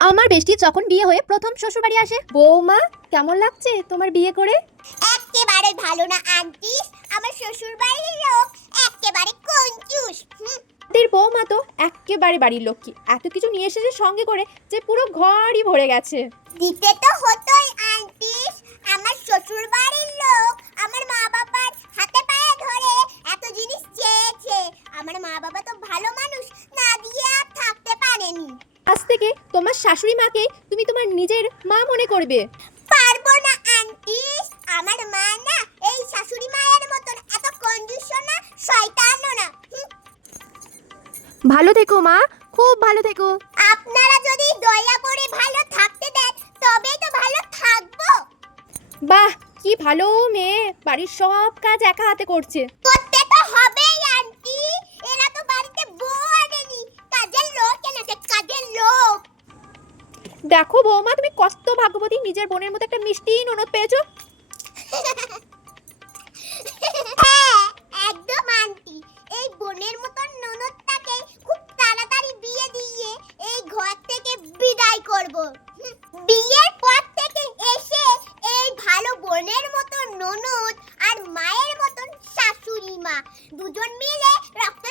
আমার বেষ্টির যখন বিয়ে হয়ে প্রথম শ্বশুরবাড়ি আসে, বৌমা কেমন লাগছে তোমার বিয়ে করে? একেবারে ভালো না আন্টি। আমার শ্বশুর বাড়ির লোক একেবারে কঞ্জুস। তোর বৌমা তো একেবারে বাড়ির লক্ষ্মী, এত কিছু নিয়ে এসেছে সঙ্গে করে যে পুরো ঘরই ভরে গেছে। দিতে তো হতোই আন্টি। আমার শ্বশুর বাড়ির লোক আমার মা বাবার হাতে পায়ে ধরে এত জিনিস চেয়েছে। আমার মা বাবা তো ভালো মানুষ, না দিয়ে আর থাকতে পারেনি। আজ থেকে তোমার শাশুড়ি মাকে তুমি তোমার নিজের মা মনে করবে। পারবো না আন্টি। আমার মা না এই শাশুড়ি মায়ের মতন এত কঞ্জুস না, শয়তানও না। ভালো থেকো মা, খুব ভালো থেকো। আপনারা যদি দয়া করে ভালো থাকতে দেন তবেই তো ভালো থাকবো। বাহ, কি ভালো মেয়ে, বাড়ির সব কাজ একা হাতে করছে। করতে তো হবেই আন্টি। এরা তো বাড়িতে বউ আনেনি, কাজের লোক এনেছে, কাজের লোক। দেখো বৌমা, তুমি কত ভাগ্যবতী, নিজের বোনের মতো একটা মিষ্টি ননদ পেয়েছো। হ্যাঁ, একদম আন্টি। এই বোনের মতন ননদটাকে খুব তাড়াতাড়ি বিয়ে দিয়ে এই ঘর থেকে বিদায় করব। বিয়ের পর থেকে এসে এই ভালো বোনের মতন ননদ আর মায়ের মতন শাশুড়ি মা দুজন মিলে রক্ত